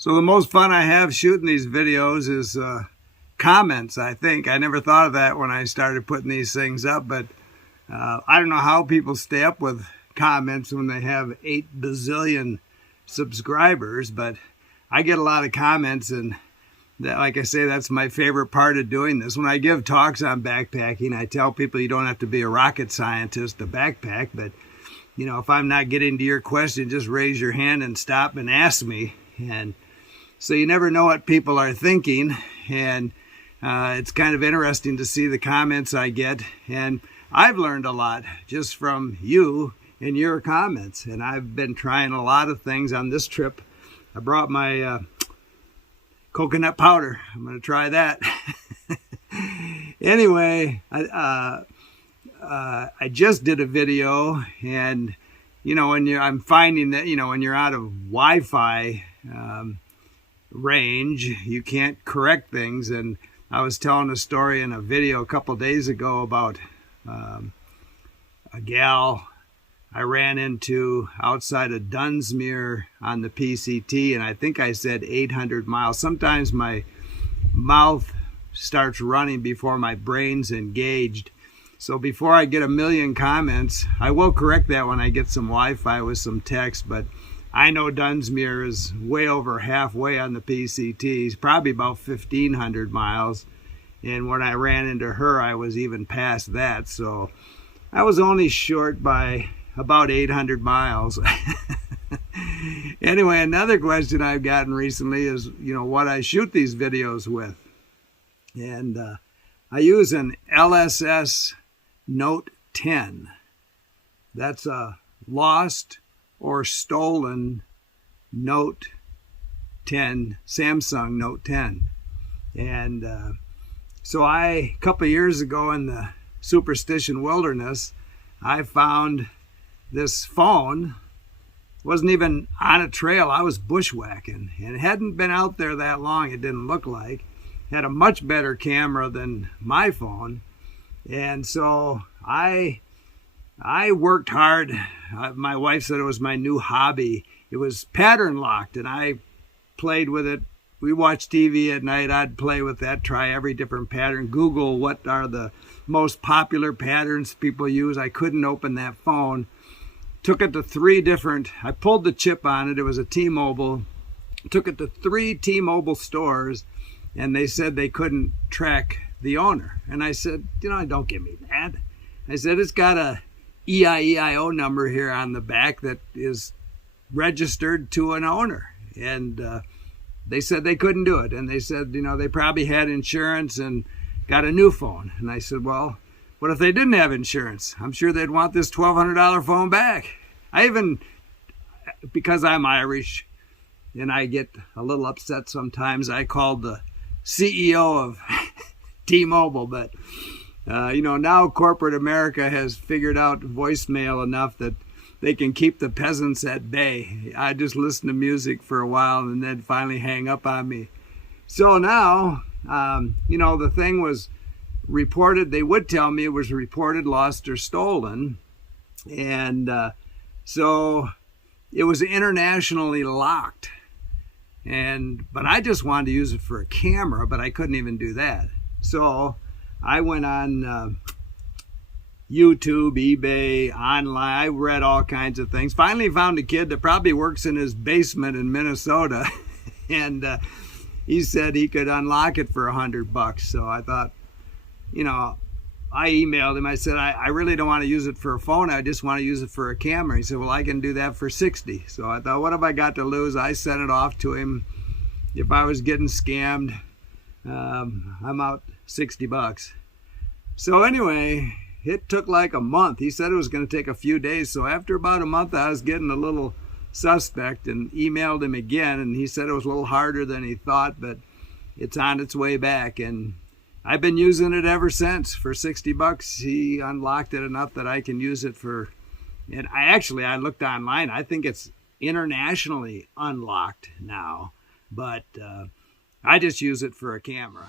So the most fun I have shooting these videos is comments, I think. I never thought of that when I started putting these things up, but I don't know how people stay up with comments when they have 8 bazillion subscribers, but I get a lot of comments, and that, like I say, that's my favorite part of doing this. When I give talks on backpacking, I tell people you don't have to be a rocket scientist to backpack, but you know, if I'm not getting to your question, just raise your hand and stop and ask me. And so you never know what people are thinking, and it's kind of interesting to see the comments I get. And I've learned a lot just from you and your comments, and I've been trying a lot of things on this trip. I brought my coconut powder. I'm going to try that. Anyway, I just did a video, and you know, I'm finding that, you know, when you're out of Wi-Fi range, you can't correct things. And I was telling a story in a video a couple days ago about a gal I ran into outside of Dunsmuir on the PCT, and I think I said 800 miles. Sometimes my mouth starts running before my brain's engaged. So before I get a million comments, I will correct that when I get some Wi-Fi with some text, but I know Dunsmuir is way over halfway on the PCT. It's probably about 1,500 miles. And when I ran into her, I was even past that. So I was only short by about 800 miles. Anyway, another question I've gotten recently is, you know, what I shoot these videos with. And I use an LSS Note 10. That's a lost or stolen Note 10, Samsung Note 10. And so a couple of years ago in the Superstition Wilderness, I found this phone. Wasn't even on a trail. I was bushwhacking, and it hadn't been out there that long, it didn't look like. Had a much better camera than my phone. And so I worked hard. My wife said it was my new hobby. It was pattern locked, and I played with it. We watched TV at night. I'd play with that, try every different pattern, Google what are the most popular patterns people use. I couldn't open that phone. Took it to 3 different, I pulled the chip on it. It was a T-Mobile. Took it to 3 T-Mobile stores, and they said they couldn't track the owner. And I said, you know, don't give me that. I said, it's got a EIEIO number here on the back that is registered to an owner. And they said they couldn't do it. And they said, you know, they probably had insurance and got a new phone. And I said, well, what if they didn't have insurance? I'm sure they'd want this $1,200 phone back. I even, because I'm Irish and I get a little upset sometimes, I called the CEO of T-Mobile, but you know, now corporate America has figured out voicemail enough that they can keep the peasants at bay. I just listen to music for a while and then finally hang up on me. So now, you know, the thing was reported. They would tell me it was reported lost or stolen, and so it was internationally locked. But I just wanted to use it for a camera, but I couldn't even do that. So I went on YouTube, eBay, online. I read all kinds of things. Finally found a kid that probably works in his basement in Minnesota, and he said he could unlock it for $100. So I thought, you know, I emailed him. I said, I really don't want to use it for a phone. I just want to use it for a camera. He said, well, I can do that for $60. So I thought, what have I got to lose? I sent it off to him. If I was getting scammed, I'm out $60. So anyway, it took like a month. He said it was going to take a few days. So after about a month, I was getting a little suspect and emailed him again. And he said it was a little harder than he thought, but it's on its way back. And I've been using it ever since. For $60, he unlocked it enough that I can use it for, and I looked online. I think it's internationally unlocked now, but I just use it for a camera.